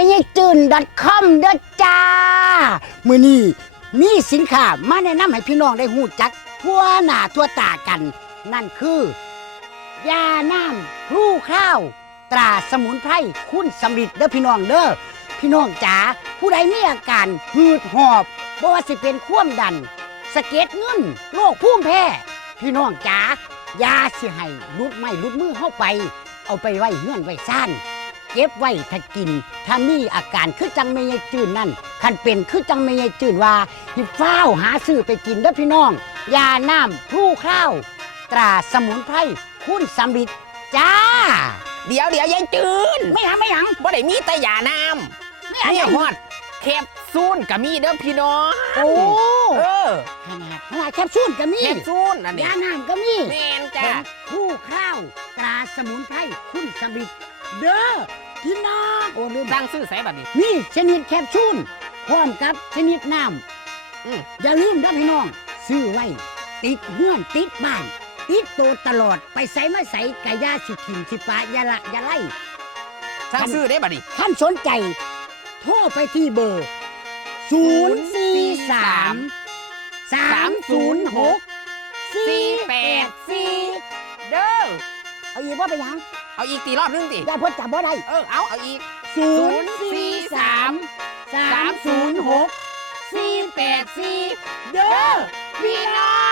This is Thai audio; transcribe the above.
ไม่ใช่จื่น .com เด้อจ้า มือนี้มีสินค้ามาแนะนำให้พี่น้องได้หูจัก ทั่วหน้าทั่วตากัน นั่นคือยาน้ำพลูข้าว ตราสมุนไพรคุณสำริดเด้อพี่น้องเด้อพี่น้องจ๋าผู้ใดมีอาการหืดหอบบ่ว่าสิเป็นความดัน สะเก็ดเงินโรคภูมิแพ้ พี่น้องจ๋ายาสิให้ลุดไม่ลุดมือเข้าไป เอาไปไว้เงื่อนไว้ซ่าน เก็บไว้ถ้ากิน ถ้ามีอาการคือจังไม่ยายจืนนั่นคันเป็นคือจังไม่ยายจืนว่าหิฟ้าวหาซื้อไปกินเด้อพี่น้องยาน้ำพลูข้าว ตราสมุนไพรคุณสำริดจ้า เดี๋ยวเดี๋ยวยายจืนไม่หยังไม่หยังบ่ได้มีแต่ยาน้ไม่ำหยังนี่ฮอดแคปซูลก็มีเด้อพี่น้องโอ้เออขนาดขนาดแคปซูลก็มีแคปซูลอันนี้ยาน้ำก็มีแม่นผจ้ะงผู้ข้าวตราสมุนไพรคุณสำริด เด้อพี่น้องโอ้ลืมสั่งซื้อใส่บัดนี้มีชนิดแคปซูลพร้อมกับชนิดน้อืมำอย่าลืมนะพี่น้อง ซื้อไว้ ติดเงื่อนติดบ้าน ติดตัวตลอดไปใส่มาใส่กะยาสิถิ่มสิปะอยาละอยาไล่ สั่งซื้อได้บัดนี้ ท่านสนใจ โทรไปที่เบอร์ 043 306 484 เด้อเอาอีกว่าไปยัง เอาอีกตีรอบนึงติอย่าเพิ่นจับบ่ได้เออเอาเอาอีก043 306 484เด้อพี่น้อง